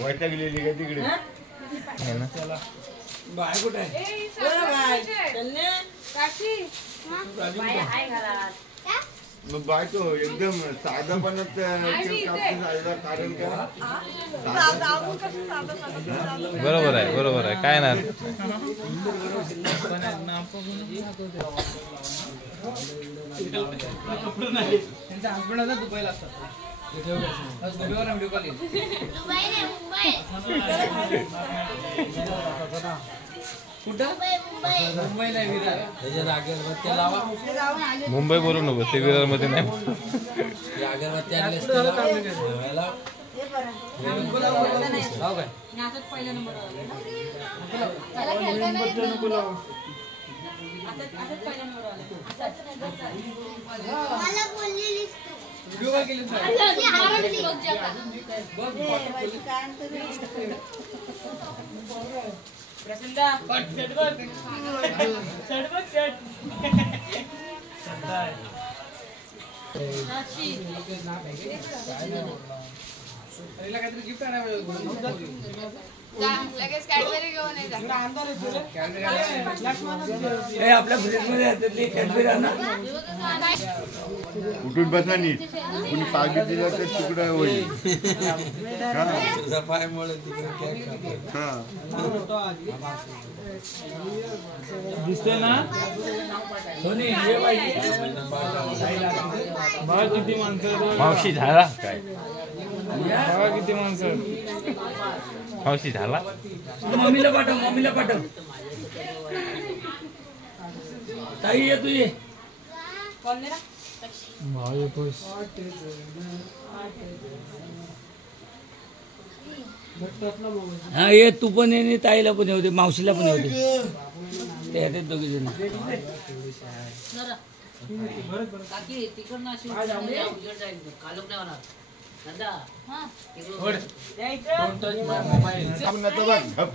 वैतागलेली का तिकडे बाय कुठे मग बायको एकदम साधापणात कारण का बरोबर आहे काय ना त्यांचा हसबंड आता दुबईला असतात दुबईवर व्हिडिओ कॉल येईल कुठं मुंबई नाही विरार त्याच्या अगरबत्त्या लावा मुंबई बोलू नको ते विरार मध्ये नाही अगरबत्त्या प्रसन्ना काहीतरी गिफ्ट लगेच कॅडबरी घेऊन आपल्या फ्रीजमध्ये उठून बसा नीट कुणी पागी दिला तर तुकडा होईल दिसते ना बघा किती माणसं मावशी झाला काय बघा किती माणसं मावशी झाला मम्मीला पाठव ताई ये तू ये हा ये तू पण ये ताईला पण होते मावशीला पण होते ते येते दोघी जण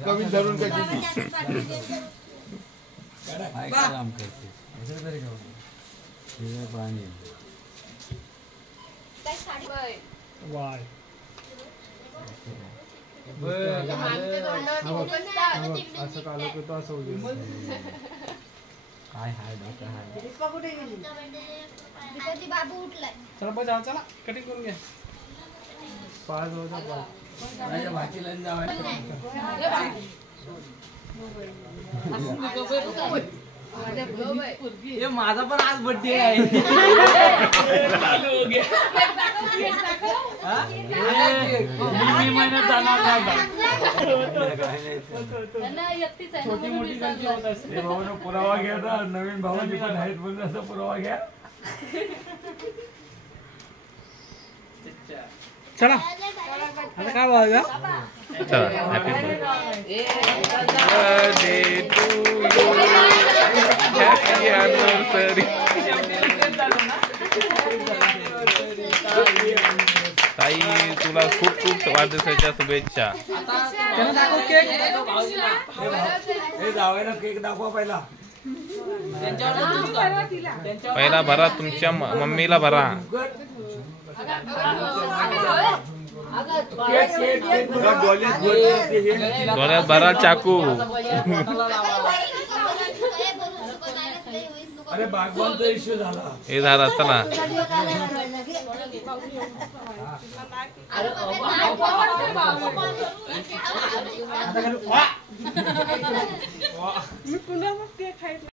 कमी धरून कशी असं काल तो असं काय हाय बाबू उठलाय चला जाऊ चला कटिंग करून घ्या 5 वाजता माझ्या भाचीला जावं माझा पण आज बर्थडे आहे मी महिन्यात जाणार छोटी मोठी गलती होत असते भाऊने पुरावा घ्या ना नवीन भावाची पण आहेत म्हणून असं पुरावा घ्या चला आता काय बघा चला happy birthday to you happy anniversary ताई तुला खूप खूप वाढदिवसाच्या शुभेच्छा केक दाखवा पहिला भरा तुमच्या मम्मीला भरा डोळ्यात भरा चाकू अरे बागवानचा इश्यू झाला हे झाला चला मी पुन्हा मग ते खायचं